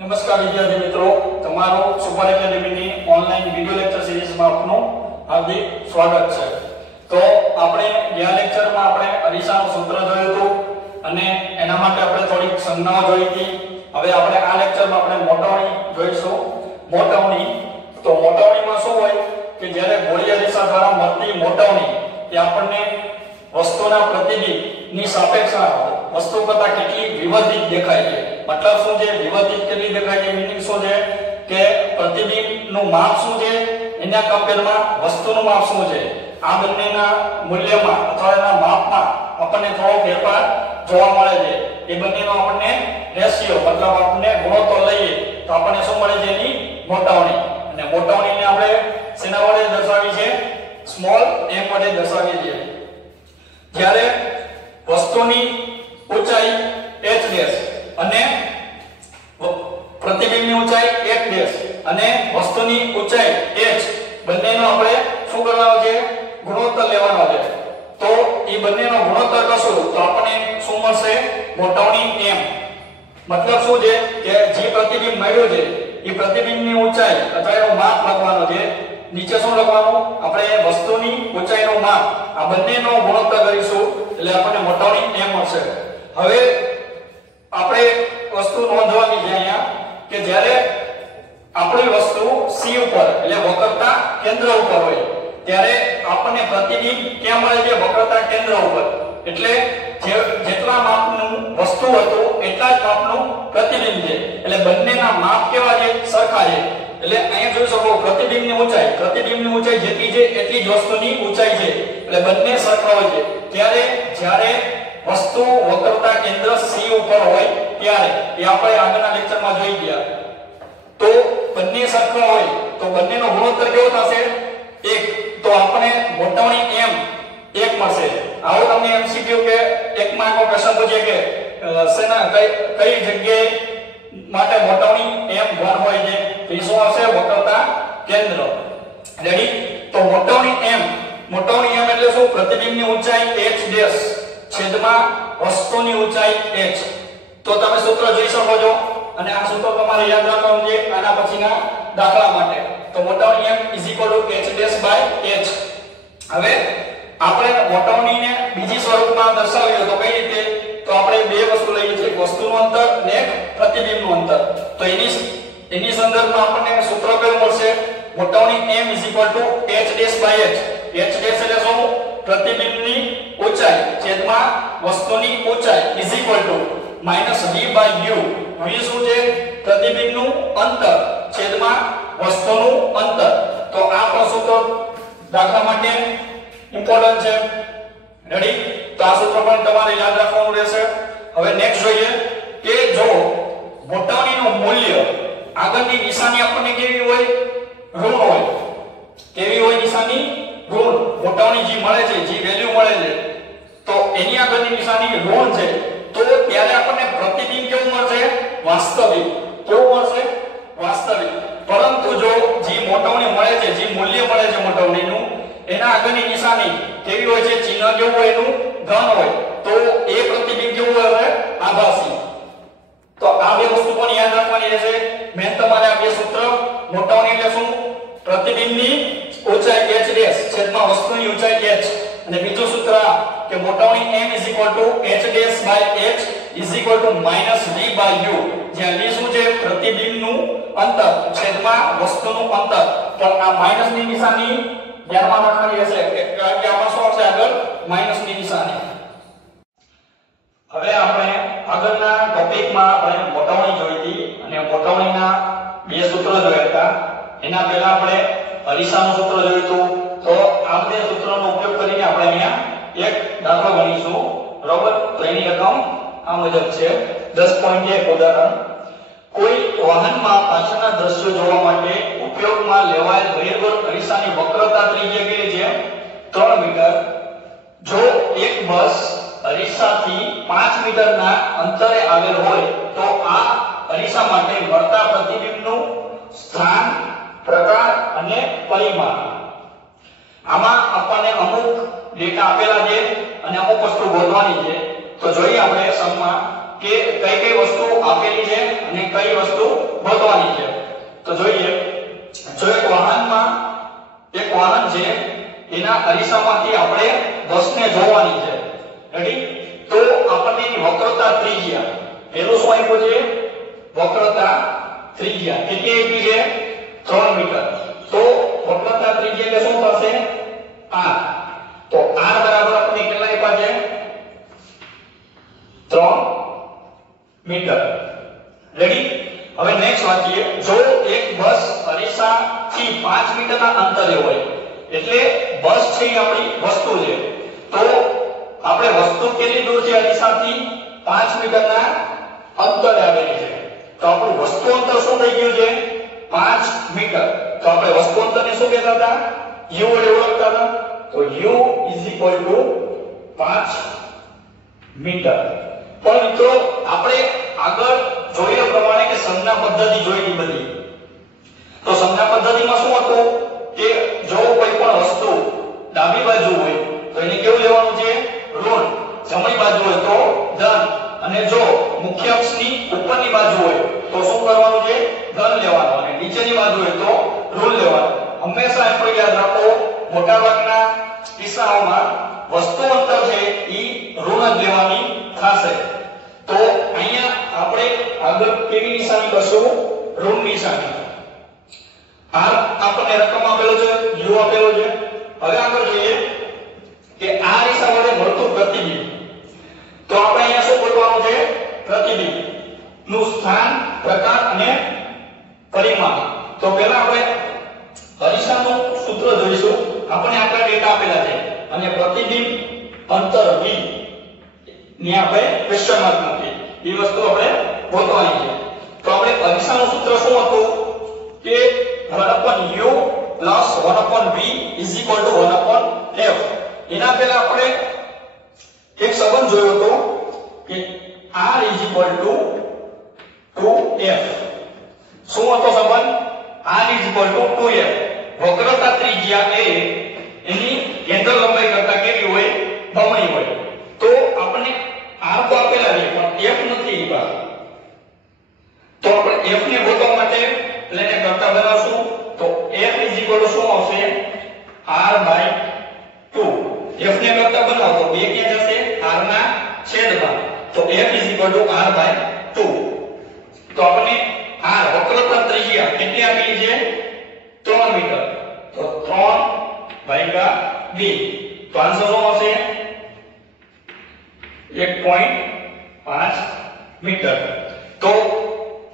નમસ્કાર વિદ્યાર્થી મિત્રો, તમારું સુપર એકેડેમીની ઓનલાઈન વિડિયો લેક્ચર સિરીઝમાં આપનું હાર્દિક સ્વાગત છે। તો આપણે ગયા લેક્ચરમાં આપણે અરીસાનું સૂત્ર જોયું હતું અને એના માટે આપણે થોડીક સંજ્ઞાઓ જોઈ હતી। હવે આપણે આ લેક્ચરમાં આપણે મોટવણી જોઈશું। મોટવણી તો મોટવણીમાં શું હોય કે જ્યારે ગોળી અરીસા દ્વારા મળતી મોટવણી એ આપણને વસ્તુના પ્રતિબિંબની સાપેક્ષમાં વસ્તુ કરતાં કેટલી વિવર્ધિત દેખાય છે। मतलब શું છે વિવર્ધિત કેટલી દેખાય છે, મીનિંગ શું છે કે પ્રતિબિંબનું માપ શું છે એના કમ્પેરમાં વસ્તુનું માપ શું છે, આ બંનેના મૂલ્યમાં અથવા એના માપમાં આપણને થોડો ફેરફાર જોવા મળે છે। એ બંનેનો આપણને રેશિયો મતલબ આપણને ગુણોત્તર લઈએ તો આપણને શું મળે છે એની મોટવણી। અને મોટવણીને આપણે શેના વડે દર્શાવી છે, સ્મોલ m વડે દર્શાવીએ છીએ। જ્યારે વસ્તુની ઊંચાઈ h ડેશ અને પ્રતિબિંબની ઊંચાઈ h ડેશ અને વસ્તુની ઊંચાઈ h બંનેનો આપણે શું કરવાનો છે, ગુણોત્તર લેવાનો છે। તો એ બંનેનો ગુણોત્તર કરશું તો આપણને શું મળશે, મોટવણી m। મતલબ શું છે કે જે પ્રતિબિંબ મળ્યું છે એ પ્રતિબિંબની ઊંચાઈ અથવા એનું માપ લખવાનો છે। નીચે શું લખવાનું, આપણે વસ્તુની ઊંચાઈનું માપ આ બંનેનો ગુણોત્તર કરીશું એટલે આપણને મોટવણી m મળશે। હવે આપણે વસ્તુ નોંધવાની છે અહીંયા કે જ્યારે આપણી વસ્તુ C ઉપર એટલે વક્રતા કેન્દ્ર ઉપર હોય ત્યારે આપણને પ્રતિબિંબ ક્યાં મળે છે, વક્રતા કેન્દ્ર ઉપર। એટલે જેટલા માપનું વસ્તુ હતું એટલા જ માપનું પ્રતિબિંબ છે, એટલે બંનેના માપ કેવા છે, સરખા છે। એટલે અહીંયા જોઈ શકો પ્રતિબિંબની ઊંચાઈ જેટલી છે એટલી જ વસ્તુની ઊંચાઈ છે, એટલે બંને સરખા હોય છે। ત્યારે જ્યારે વસ્તુ વક્રતા કેન્દ્ર C ઉપર હોય ત્યારે એ આપણે આગળના લેક્ચરમાં જોઈ ગયા। તો બંને સરખા હોય તો બંનેનો ગુણોત્તર કેવો થશે, 1। તો આપણે મોટવણી m 1 મળશે। આવો તમને MCQ કે એક માં કો પ્રશ્ન પૂછે કે સેના કઈ જગ્યાએ માટે મોટવણી m 1 હોય છે, તો શું આવશે, વક્રતા કેન્દ્ર। રેડી? તો મોટવણી m એટલે શું, પ્રતિબિંબની ઊંચાઈ h ડેશ છેદમાં વસ્તુની ઊંચાઈ h। તો તમે સૂત્ર જોઈ શકો છો અને આ સૂત્ર તમારે યાદ રાખવાનું છે આના પછીના દાખલા માટે। તો મોટવણી m h h। હવે આપણે મોટવણીને બીજી સ્વરૂપમાં દર્શાવીએ તો કઈ રીતે, તો આપણે બે વસ્તુ લઈએ છીએ, વસ્તુનું અંતર અને પ્રતિબિંબનું અંતર। તો એની સંદર્ભમાં આપણને સૂત્ર કયું મળશે, મોટવણી m h h એટલે શું, પ્રતિબિંબની ઊંચાઈ છેદમાં વસ્તુની ઊંચાઈ -v/u। v શું છે, પ્રતિબિંબનું અંતર છેદમાં વસ્તુનું અંતર। તો આ પણ સૂત્ર દાખલા માટે ઇમ્પોર્ટન્ટ છે। રેડી? તો આ સૂત્ર પણ તમારે યાદ રાખવાનું રહેશે। હવે નેક્સ્ટ જોઈએ કે જો મોટવણીનું મૂલ્ય આગળની નિશાની આપણને કેવી હોય, ઋણ હોય। કેવી હોય નિશાની, ઋણ। મોટવણી જે મળે છે, જે વેલ્યુ મળે છે તો એની આગળની નિશાની ઋણ છે, તો ત્યારે આપણને પ્રતિબિંબ કેવું મળશે, વાસ્તવિક। કેવું મળશે, વાસ્તવિક। પરંતુ જો જે મોટવણી મળે છે, જે મૂલ્ય મળે છે મોટવણીનું, એના આગળની નિશાની કેવી હોય છે, ચિહ્ન કેવું હોય એનું, ધન હોય, તો એ પ્રતિબિંબ કેવું હોય, આભાસી। તો આ બે વસ્તુ પણ યાદ રાખવાની રહેશે। મેં તમારે આ બે સૂત્ર, મોટવણી એટલે શું, પ્રતિબિંબની ઊંચાઈ h ડેશ છેદમાં વસ્તુની ઊંચાઈ h, અને બીજું સૂત્ર કે મોટવણી m h dash h -v/u, જ્યાં v શું છે, પ્રતિબિંબનું અંતર છેદમાં વસ્તુનું અંતર। પણ આ માઈનસની નિશાની ધ્યાનમાં રાખવાની રહેશે કારણ કે આમાં શું આવશે આગળ, માઈનસની નિશાની। હવે આપણે આગળના ટોપિકમાં આપણે મોટવણી જોઈ હતી અને મોટવણીના બે સૂત્રો જોયા હતા। એના પહેલા આપણે અરીસાનું સૂત્ર જોયું હતું। તો આ બે સૂત્રોનો ઉપયોગ કરીને આપણે અહીંયા એક દાખલો ગણીશું, બરોબર? તો એની રકમ આ મુજબ છે। 10.1 ઉદાહરણ, કોઈ વાહનમાં પાછળના દ્રશ્યો જોવા માટે ઉપયોગમાં લેવાયેલ બહિર્ગોળ અરીસાની વક્રતા ત્રિજ્યા કેટલી છે, 3 મીટર। જો એક બસ અરીસાથી 5 મીટરના અંતરે આવેલ હોય તો આ અરીસા માટે મળતા પ્રતિબિંબનું સ્થાન, પ્રકાર અને પરિમાણ। આમાં આપણને અમુક ડેટા આપેલા છે અને અમુક વસ્તુ ગોતવાની છે। તો જોઈએ આપણે સમમાં કે કઈ કઈ વસ્તુ આપેલી છે અને કઈ વસ્તુ ગોતવાની છે. તો જોઈએ, જો એક વાહન છે એના અરીસામાંથી આપણે બસને જોવાની છે. રેડી? તો આપણને વક્રતા ત્રિજ્યા, એનું શું આપ્યું છે? વક્રતા ત્રિજ્યા કેટલી આપી છે? 3 મીટર. તો વક્રતા ત્રિજ્યા એટલે શું થશે? r. તો r બરાબર આપણને કેટલા આપ્યા છે? 3 મીટર. રેડી? હવે નેક્સ્ટ વાક્ય, જો એક બસ અરીસાથી 5 મીટરના અંતરે હોય, એટલે બસ છે એ આપણી વસ્તુ છે, તો આપણે વસ્તુ કેટલી દૂર છે અરીસાથી? 5 મીટરના અંતરે આવેલી છે. તો આપણું વસ્તુ અંતર શું થઈ ગયું છે? 5 મીટર. તો આપણે વસ્તુ અંતરને શું કહેતા હતા? u વડે ઓળખતા હતા. તો u = 5 મીટર. પણ મિત્રો આપણે આગળ જોયા પ્રમાણે કે સંજ્ઞા પદ્ધતિ જોઈતી બધી. તો સંજ્ઞા પદ્ધતિમાં શું હતું કે જો કોઈ પણ વસ્તુ ડાબી બાજુ હોય તો એને કેવું લેવાનું છે? ઋણ. જમણી બાજુ હોય તો ધન. અને જો મુખ્ય અક્ષની ઉપરની બાજુ હોય તો શું કરવાનું છે? ધન લેવાનું. અને નીચેની બાજુ હોય તો ઋણ લેવાનું. હંમેશા આપણે યાદ રાખો, મોટાભાગના કિસ્સાઓમાં વસ્તુ અંતર છે ઈ ઋણ જ લેવાની થશે. તો અહીંયા આપણે આગળ કેવી નિશાની કરશું? ઋણ નિશાની. r આપણને રકમ આપેલો છે, u આપેલો છે. હવે આગળ જોઈએ કે આ દિશા વડે મળતું પ્રતિબિંબ. તો આપણે અહીંયા શું ગોતવાનું છે? પ્રતિબિંબ નું સ્થાન, પ્રકાર અને પરિમાણ. તો પહેલા આપણે અરીસાનું સૂત્ર જોઈશું. આપણે આપણા ડેટા આપેલા છે અને પ્રતિબિંબ અંતર v ને આપણે ક્વેશ્ચન માર્ક મૂકી. એ વસ્તુ આપણે ગોતવાની છે. તો આપણે અરીસાનું સૂત્ર શું હતું કે 1/u + 1/v = 1/f. એના પહેલા આપણે એક સંબંધ જોયો હતો કે r = 2f. શું હતો સંબંધ? r = 2f. વક્રતા ત્રિજ્યા એ એની કેન્દ્ર લંબાઈ કરતા કેવી હોય? બમણી હોય. તો આપણને r તો આપેલા છે પણ f નથી આપ્યા. તો આપણે f ને ગોતવા માટે એને કરતા બનાવશું. તો f = શું આવશે? r/2. f ને કરતા બનાવો તો 2 ક્યાં જશે? r ના છેદમાં. તો f = r/2. તો આપણે r વક્રતા ત્રિજ્યા કેટલી આપેલી છે? 3 મીટર. તો 3/2. તો આન્સર શું આવશે? 1.5 મીટર. તો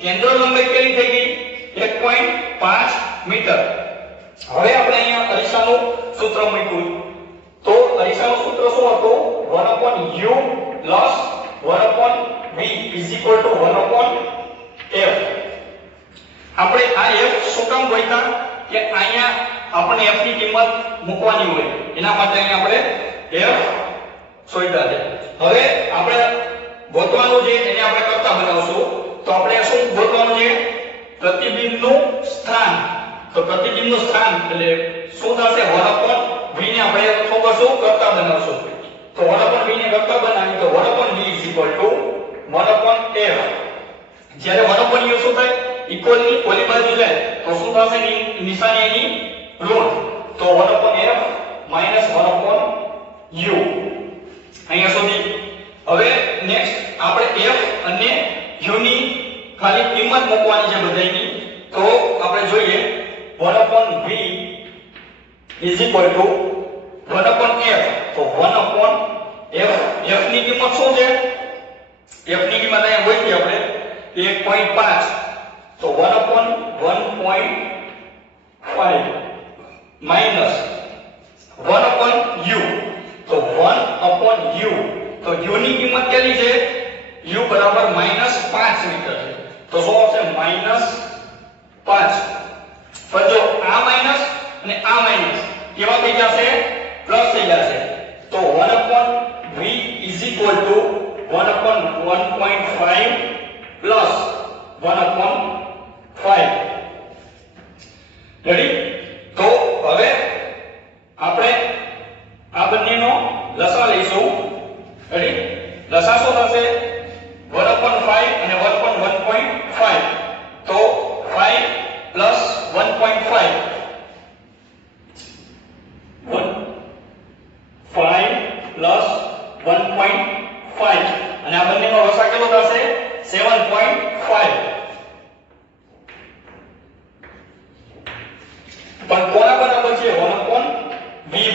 કેન્દ્ર લંબાઈ કેટલી થઈ ગઈ? 1.5 મીટર. હવે આપણે અહીંયા અરીસાનું સૂત્ર મૂક્યું. તો અરીસાનું સૂત્ર શું હતું? 1/u + 1/v = 1/f. આપણે આ f શું કામ ગોઈતા કે અહીંયા આપણને f ની કિંમત મૂકવાની હોય, એના માટે અહીંયા આપણે f શોધ્યા છે. હવે આપણે ગોતવાનું છે એને આપણે કરતા બનાવશું. તો આપણે શું ગોતવાનું છે? પ્રતિબિંબનું સ્થાન. તો પ્રતિબિંબનું સ્થાન એટલે શું થશે? 1/v ને આપણે શું કરશું? કરતા બનાવશું. તો 1/v ને કરતા બનાવી તો 1/v = 1/f. જ્યારે 1/u શું થાય? ઇક્વલ ની ઓલી બાજુ જાય તો શું થશે? નિશાની એની ઋણ. તો 1/f - 1/u અહીંયા સુધી. હવે નેક્સ્ટ આપણે f અને u ની ખાલી કિંમત મૂકવાની છે બધાયની. તો આપણે જોઈએ 1/v = 1/f. તો 1/f. f ની કિંમત શું છે? f ની કિંમત અહીંયા ગોતી આપણે 1.5. તો 1/1.5 minus 1/u. તો 1/u. તો u ની કિંમત કેટલી છે? u = -5 મીટર છે. તો શું આવશે? -5. પણ જો આ માઈનસ અને આ માઈનસ કેવા થઈ જશે? પ્લસ થઈ જશે. તો 1/v = 1/1.5 plus 1/5. રેડી? તો હવે આપણે આ બંનેનો લસા લઈશું. રેડી? લસા શું થશે? 1/5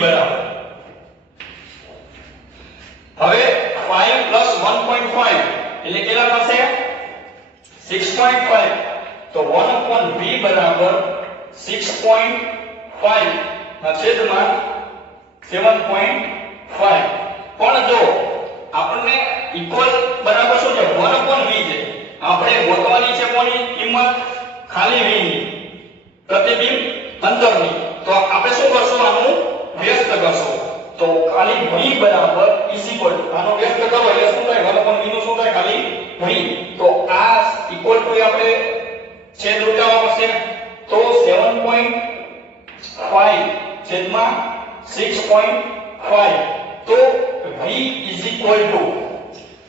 બરાબર હવે 5 + 1.5 એટલે કેટલા થશે 6.5 તો 1/v બરાબર 6.5 ના છેદમાં 7.5 પણ જો આપણને ઇક્વલ બરાબર શું છે 1/v છે આપણે ગોતવાની છે કોની કિંમત ખાલી v ની પ્રતિબિંબ અંતરની તો આપણે શું કરશું આનું વ્યસ્ત કરશું તો ખાલી v બરાબર આનો વ્યસ્ત કરો એટલે શું થાય 1/v નું શું થાય ખાલી v તો આ ઇક્વલ ટુ આપણે છેદ ઉલટાવવા પડશે તો 7.5 છેદમાં 6.5 તો v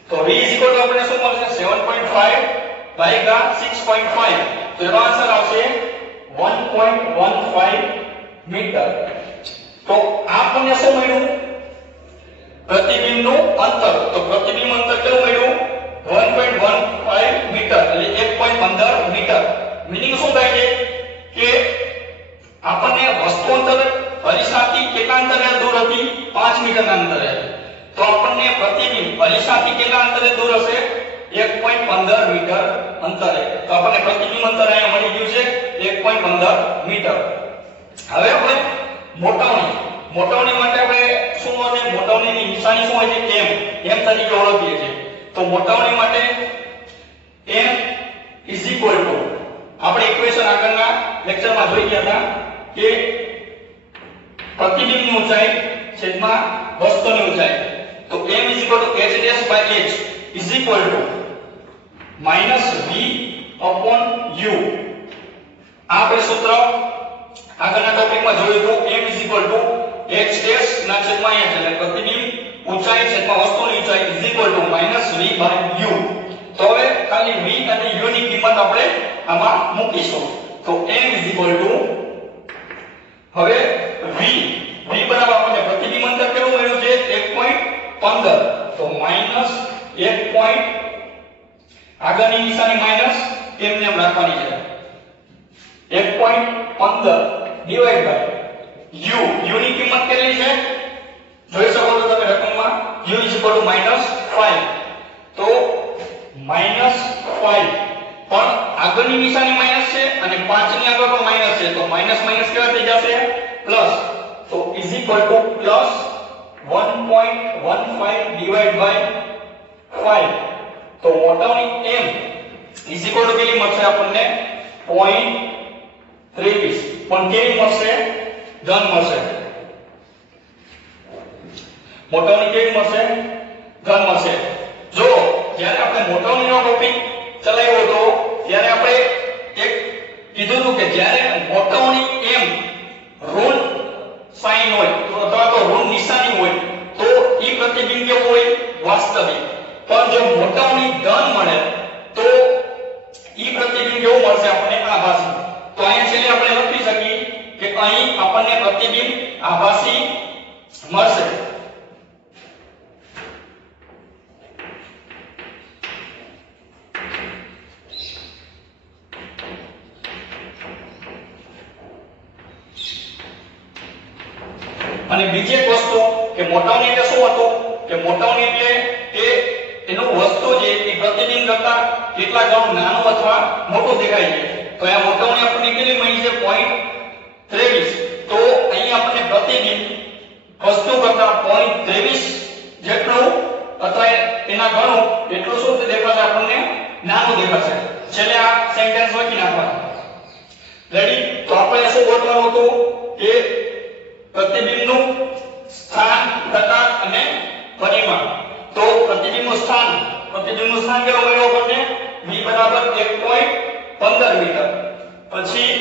તો v આપણે શું મળશે 7.5 ભાગ્યા 6.5 તો એનો આન્સર આવશે 1.15 મીટર તો આપણને શું મળ્યું પ્રતિબિંબનું અંતર તો પ્રતિબિંબ અંતર કેટલું મળ્યું 1.15 મીટર એટલે 1.15 મીટર મીનિંગ શું થાય છે કે આપણને વસ્તુ અંતર અરીસાથી કેટલા અંતરે દૂર હતી 5 મીટરના અંતરે તો આપણને પ્રતિબિંબ અરીસાથી કેટલા અંતરે દૂર હશે 1.15 મીટર અંતરે તો આપણને પ્રતિબિંબ અંતર અહીંયા મળી ગયું છે 1.15 મીટર હવે આપણે મોટાવણી માટે આપણે શું હોય છે મોટાવણીની નિશાની શું હોય છે m તરીકે ઓળખીએ છીએ તો મોટાવણી માટે m આપણે ઇક્વેશન આગળના લેક્ચરમાં જોઈ ગયા હતા કે પ્રતિબિંબની ઊંચાઈ છેદમાં વસ્તુની ઊંચાઈ તો m h h -v/u આ આપણે સૂત્ર આગળના ટોપિકમાં જોયું હતું m h ના છેદમાં h એટલે પ્રતિબિંબ ઊંચાઈ છેદમાં વસ્તુની ઊંચાઈ -v/u તો હવે ખાલી v અને u ની કિંમત આપણે આમાં મૂકીશું તો m હવે v બરાબર આપણને પ્રતિબિંબ અંતર કેટલું મળ્યું છે 1.15 તો -1. આગળની નિશાની માઈનસ એમને એમ રાખવાની છે 1.15 ડિવાઇડ બાય u ની કિંમત કેટલી છે જોઈ શકો છો તમે રકમમાં u -5 તો -5 પણ આગળની નિશાની માઈનસ છે અને 5 ની આગળ પણ માઈનસ છે તો માઈનસ માઈનસ કેવા થઈ જશે પ્લસ તો પ્લસ 1.15 ડિવાઇડ બાય 5 તો મોટાની m કેટલી મળશે આપણને 0.23 પણ કેવી મળશે ધન મળશે મોટાની કેવી મળશે ધન મળશે જો જ્યારે આપણે મોટાનીનો ટોપિક ચલાવ્યો હતો ત્યારે આપણે એક કીધું હતું કે જ્યારે મોટાની m ઋણ સાઇન હોય તો અથવા તો ઋણ નિશાની હોય તો ઈ પ્રતિબિંબ કેવું હોય વાસ્તવિક પણ જો મોટાની ધન મળે તો ઈ પ્રતિબિંબ કેવું મળશે આપણને આભાસી તો અહીંયા છેલ્લે આપણે લખી શકીએ કે અહીં આપણને પ્રતિબિંબ આભાસી મળશે અને બીજી એક વસ્તુ કે મોટાની એટલે શું હતું કે મોટાની એટલે કે એનું વસ્તુ જે એ પ્રતિબિંબ કરતા કેટલા ગણું નાનું અથવા મોટું દેખાય છે તો આ મોટાની આપણને કેટલી મળી છે 0.23 તો અહીં આપણને પ્રતિબિંબ વસ્તુ કરતા 0.23 જેટલું અથવા એના ગણું એટલું શું દેખાશે આપણને નાનું દેખાશે છેલ્લે આ સેન્ટેન્સ લખી નાખવાનું રેડી તો આપણે શું ગોતવાનું હતું કે પ્રતિબિંબનું સ્થાન ઘટક અને પરિમાણ તો પ્રતિબિંબનું સ્થાન કેવું મળ્યું આપણને v બરાબર 1.15 મીટર પછી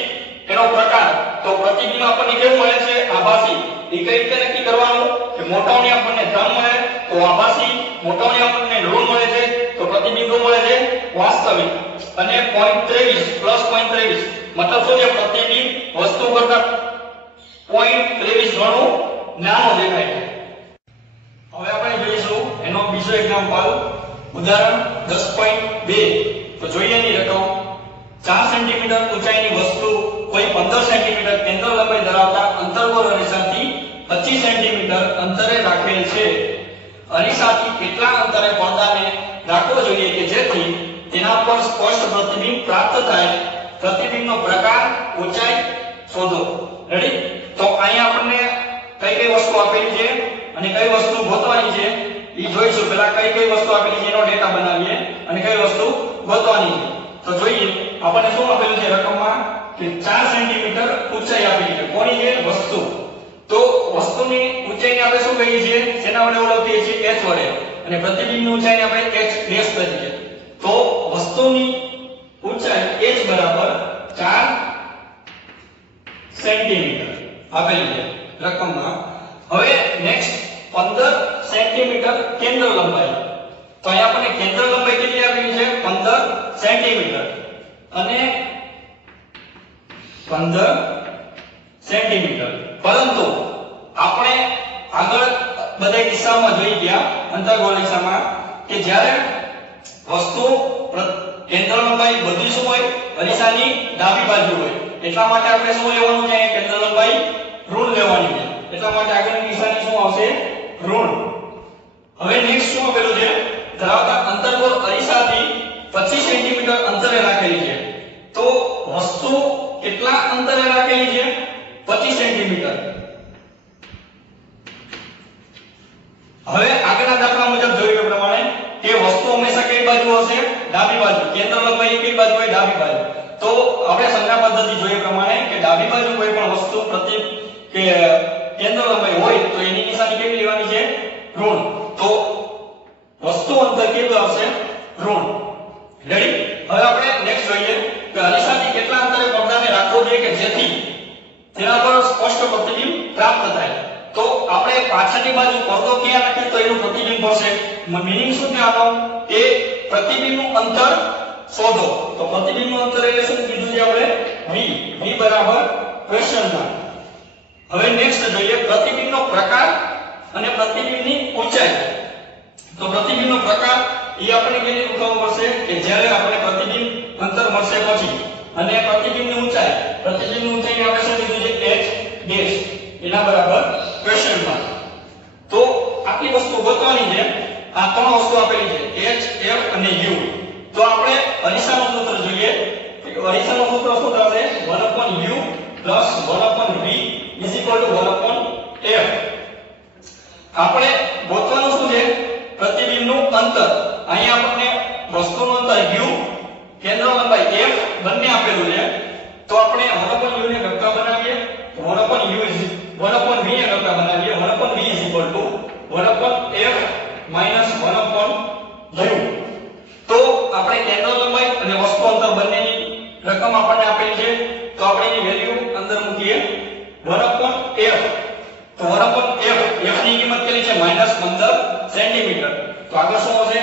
એનો પ્રકાર તો પ્રતિબિંબ આપણને કેવું મળે છે આભાસી એ કઈ રીતે નક્કી કરવાનું કે મોટાની આપણને ધન મળે તો આભાસી મોટાની આપણને ઋણ મળે છે તો પ્રતિબિંબ મળે છે વાસ્તવિક અને 0.23 પ્લસ 0.23 મતલબ શું છે પ્રતિબિંબ વસ્તુ કરતા 0.23 ગણું નાનો દેખાય છે હવે આપણે જોઈશું એનો બીજો એક્ઝામ્પલ ઉદાહરણ 10.2 તો જોઈએ ની રકમ 4 સેન્ટીમીટર ઊંચાઈની વસ્તુ કોઈ 15 સેન્ટીમીટર કેન્દ્ર લંબાઈ ધરાવતા અંતર્ગોળ રેખાથી 25 અંતરે રાખેલ છે અરીસાથી કેટલા અંતરે પડદાને રાખવો જોઈએ કે જેથી તેના પર સ્પષ્ટ પ્રતિબિંબ પ્રાપ્ત થાય પ્રતિબિંબનો પ્રકાર ઊંચાઈ શોધો રેડી તો અહીંયા આપણને કઈ કઈ વસ્તુ આપેલી છે અને કઈ વસ્તુ ગોતવાની છે ઈ જોઈશું પહેલા કઈ વસ્તુ આપેલી છે એનો ડેટા બનાવીએ અને કઈ વસ્તુ ગોતવાની છે તો જોઈએ આપણને શું આપેલું છે રકમમાં કે 4 સેન્ટીમીટર ઊંચાઈ આપેલી છે કોની છે વસ્તુ તો વસ્તુની ઊંચાઈને આપણે શું કહીએ છીએ શેના વડે ઓળખીએ છીએ h વડે અને પ્રતિબિંબની ઊંચાઈને આપણે h ડેશ કહીએ તો વસ્તુની ઊંચાઈ h બરાબર 4 સેન્ટીમીટર આપેલી છે રકમમાં હવે નેક્સ્ટ 15 સેન્ટીમીટર કેન્દ્ર લંબાઈ તો અહીંયા આપણને કેન્દ્ર લંબાઈ કેટલી આપેલી છે 15 સેન્ટીમીટર અને 15 સેન્ટીમીટર પરંતુ આપણે આગળ બધા કિસ્સામાં જોઈ ગયા અંતર્ગોળ દિશામાં કે જ્યારે વસ્તુ કેન્દ્ર લંબાઈ બધી શું હોય અરીસાની ડાબી બાજુ હોય એટલા માટે આપણે શું લેવાનું છે કેન્દ્ર લંબાઈ ઋણ લેવાની છે એટલા માટે આગળની નિશાની શું આવશે ઋણ હવે નેક્સ્ટ શું આપેલું છે ધરાવતા અંતર્ગોળ અરીસાથી 25 સેન્ટીમીટર અંતરે રાખેલી છે તો વસ્તુ કેટલા અંતરે રાખેલી છે 25 સેન્ટીમીટર હવે આગળના દાખલા મુજબ જોયું પ્રમાણે કે વસ્તુ હંમેશા કઈ બાજુ હશે ડાબી બાજુ કેન્દ્ર લંબાઈ કઈ બાજુ હોય ડાબી બાજુ તો આપણે સંજ્ઞા પદ્ધતિ જોઈએ પ્રમાણે કે ડાબી બાજુ કોઈ પણ વસ્તુ પ્રતિ કે કેન્દ્ર લંબાઈ હોય તો એની નિશાની કેવી લેવાની છે ઋણ તો વસ્તુ અંતર કેટલું આવશે ઋણ રેડી હવે આપણે નેક્સ્ટ જોઈએ કે અરીસાથી કેટલા અંતરે પડદાને રાખવો જોઈએ કે જેથી તેના પર સ્પષ્ટ પ્રતિબિંબ પ્રાપ્ત થાય તો આપણે પાછળની બાજુ પડદો ક્યાં રાખીએ તો એનું પ્રતિબિંબ પડશે મીનિંગ શું થવાનો કે પ્રતિબિંબનું અંતર શોધો તો પ્રતિબિંબનું અંતર એટલે શું કીધું છે આપણે v બરાબર ક્વેશ્ચન માર્ક હવે નેક્સ્ટ જોઈએ પ્રતિબિંબનો પ્રકાર અને પ્રતિબિંબની ઊંચાઈ તો પ્રતિબિંબનો પ્રકાર એ આપણે કેવી રીતે ખબર પડશે કે જ્યારે આપણે પ્રતિબિંબ અંતર મળશે પછી અને પ્રતિબિંબની ઊંચાઈ આપણે શું કીધું છે h ડેશ એના બરાબર ક્વેશ્ચન માર્ક તો આટલી વસ્તુ ગોતવાની છે આ ત્રણ વસ્તુ આપેલી છે h f અને u તો આપણે અરીસાનું સૂત્ર જોઈએ અરીસાનું સૂત્ર શું થશે 1/u 1/v 1/f આપણે ગોતવાનું શું છે પ્રતિબિંબનું અંતર અહીંયા આપણને વસ્તુનું અંતર u કેન્દ્ર લંબાઈ f બંને આપેલું છે તો આપણે 1/u ને ઘટકા બનાવીએ 1/u 1/v ને ઘટકા બનાવીએ 1/v 1/f 1/u તો આપણે કેન્દ્ર લંબાઈ અને વસ્તુ અંતર બંનેની રકમ આપણને આપેલી છે તો આપણે એની વેલ્યુ અંદર મૂકીએ 1/f તો 1/f f ની કિંમત કેટલી છે -15 સેન્ટીમીટર તો આગળ શું આવશે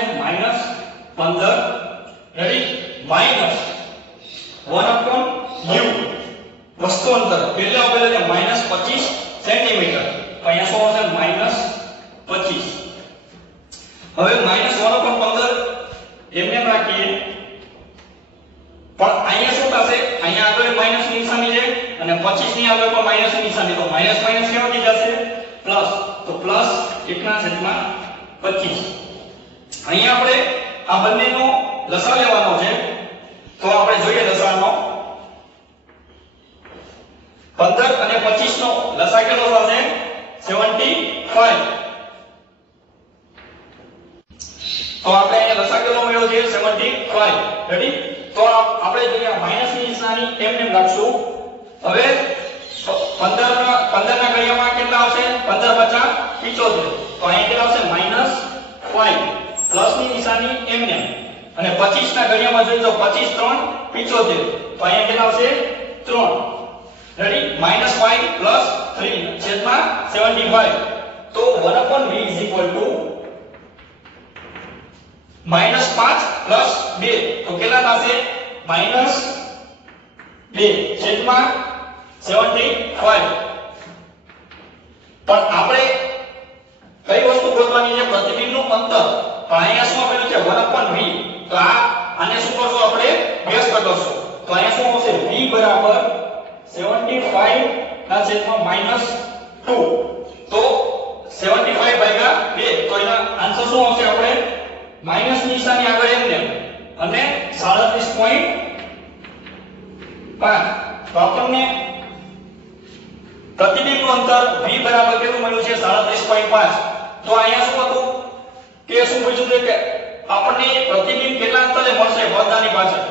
-15 રેડી -1/u વસ્તુ અંતર એટલે આપેલું છે -25 સેન્ટીમીટર તો અહીંયા શું આવશે -25 હવે -1/15 એમને રાખીએ પણ અહીંયા શું થશે અહીંયા આગળ માઈનસ ની નિશાની છે અને 25 ની આગળ પણ માઈનસ ની નિશાની તો માઈનસ માઈનસ કેવા થઈ જશે પ્લસ તો પ્લસ 1/25 અહીંયા આપણે આ બંનેનો લસા લેવાનો છે તો આપણે જોઈએ લસાનો 15 અને 25 નો લસા કેટલો થશે 75 તો આપણે અહીંયા લસા કેટલો મળ્યો છે 75 રેડી તો આપણે જોઈએ માઈનસ ની નિશાની એમને રાખશું હવે 15 ના ઘડિયામાં કેટલા આવશે 15 50 75 તો અહીં કેટલા આવશે -5 પ્લસ ની નિશાની એમને અને 25 ના ઘડિયામાં જોઈએ તો 25 3 75 તો અહીં કેટલા આવશે 3 રેડી -5 3 છેદમાં 75 તો 1/v -5 2 તો કેટલા થશે -2 છેદમાં 75 પણ આપણે કઈ વસ્તુ ગોતવાની છે પ્રતિબિંબનું અંતર તો અહીંયા શું આપેલું છે 1/v તો આને શું કરશો આપણે બેઝ કરશો તો અહીંયા શું આવશે v બરાબર 75 ના છેદમાં -2 તો 75 75 ભાગ્યા 2 તો એનો આન્સર શું આવશે? આપણે માઈનસ નિશાની આગળ એમને અને 37.5 તો આપણને પ્રતિબિંબનું અંતર v બરાબર કેટલું મળ્યું છે? 37.5. તો અહીંયા શું હતું કે શું પૂછ્યું છે કે આપણને પ્રતિબિંબ કેટલા અંતરે મળશે પડદાની પાછળ?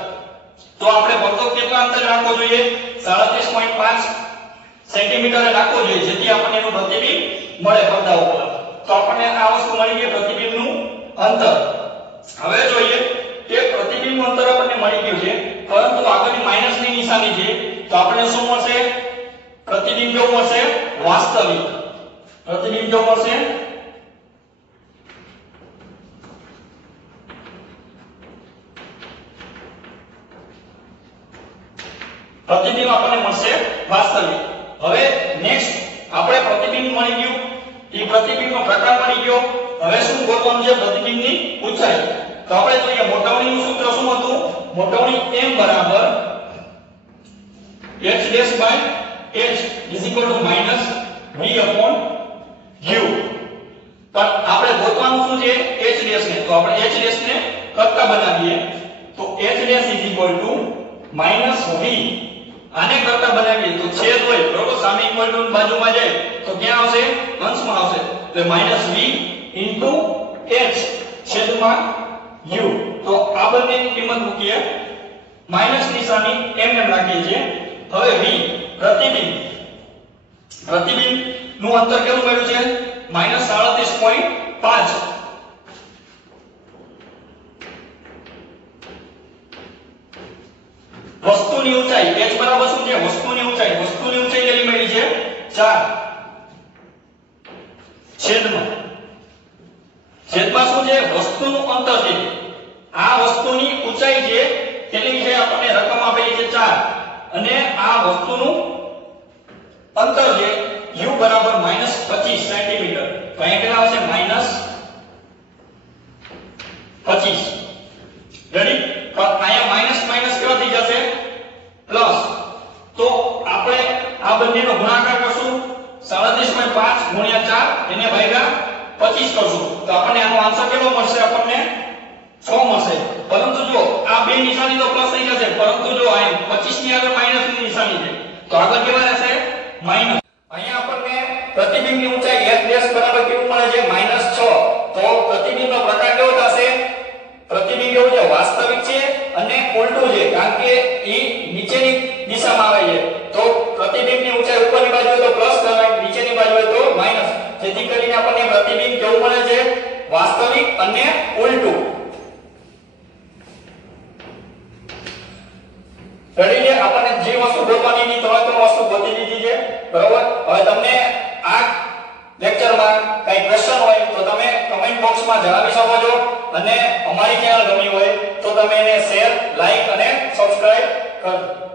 તો આપણે પડદો કેટલા અંતરે રાખવો જોઈએ? 37.5 સેન્ટીમીટરે રાખવો જોઈએ જેથી આપણને એનું પ્રતિબિંબ મળે પડદા ઉપર. તો આપણને આ વસ્તુ મળી ગઈ પ્રતિબિંબનું અંતર. હવે જોઈએ કે પ્રતિબિંબનું અંતર આપણને મળી ગયું છે પરંતુ આગળની માઈનસની નિશાની છે તો આપણને શું મળશે? પ્રતિબિંબ કેવું મળશે? વાસ્તવિક. પ્રતિબિંબ કેવું મળશે? પ્રતિબિંબ આપણને મળશે વાસ્તવિક. હવે નેક્સ્ટ આપણે પ્રતિબિંબ મળી ગયું, એ પ્રતિબિંબનો પ્રકાર મળી ગયો. હવે શું ગોતવાનું છે? પ્રતિબિંબની ઊંચાઈ. તો આપણે જોઈએ મોટવણીનું સૂત્ર શું હતું? મોટવણી m બરાબર h dash by h is equal to minus v upon u. પણ આપણે ગોતવાનું શું છે? h ડેશ ને. તો આપણે h ડેશ ને કરતા બનાવીએ તો h dash is equal to minus v. આને કરતા બનાવીએ તો છેદ હોય બરોબર, સામે ઇક્વલ ટુ બાજુમાં જાય તો ક્યાં આવશે? અંશમાં આવશે. એટલે માઈનસ v ઇન્ટુ h છેદમાં u. તો આ બંનેની કિંમત મૂકીએ, માઈનસ નિશાની એમ રાખીએ છીએ. હવે v પ્રતિબિંબ, પ્રતિબિંબ નું અંતર કેટલું મળ્યું છે? માઈનસ 37.5. વસ્તુની ઊંચાઈ h બરાબર શું છે? વસ્તુની ઊંચાઈ. વસ્તુની ઊંચાઈ કેટલી મળી છે? 4 છેદમાં શું છે? વસ્તુનું અંતર છે. આ વસ્તુની ઊંચાઈ છે કેટલી છે? આપણને રકમ આપેલી છે 4 અને આ વસ્તુનું અંતર છે u બરાબર -25 સેન્ટીમીટર. તો અહીંયા કેટલા આવશે? -25. રેડી? તો અહીંયા માઈનસ માઈનસ કેવા થઈ જશે? પ્લસ. તો આપણે આ બંનેનો ગુણાકાર કરશું 37.5 ગુણ્યા 4 એને ભાગ્યા 25 કરશું તો આપણને આનો આન્સર કેટલો મળશે? આપણને 6 મળશે. પરંતુ જો આ બે નિશાની તો પ્લસ થઈ જશે પરંતુ જો આ 25 ની આગળ માઈનસ ની નિશાની છે તો આગળ કેવા રહેશે? માઈનસ. અહીંયા આપણને પ્રતિબિંબની ઊંચાઈ h ડેશ બરાબર કેવું મળે છે? -6. તો પ્રતિબિંબનો પ્રકાર કેવો થશે? પ્રતિબિંબ કેવું છે? વાસ્તવિક છે અને ઉલટું છે કારણ કે એ નીચેની દિશામાં આવે છે. તો પ્રતિબિંબની ઊંચાઈ ઉપરની બાજુ હોય તો પ્લસ કરવાની, નીચેની બાજુ હોય તો માઈનસ. જેથી કરીને આપણને પ્રતિબિંબ કેવું મળે છે? વાસ્તવિક અને ઉલટું. રેડી છે? આપણને જે વસ્તુ ગોતવાની ની તમે તો વસ્તુ ગોતી લીધી છે બરોબર. હવે તમને આ લેક્ચરમાં કઈ ક્વેશ્ચન હોય તો તમે કમેન્ટ બોક્સમાં જણાવી શકો છો અને અમારી ચેનલ ગમી હોય તો તમે એને શેર, લાઈક અને સબસ્ક્રાઇબ કરજો.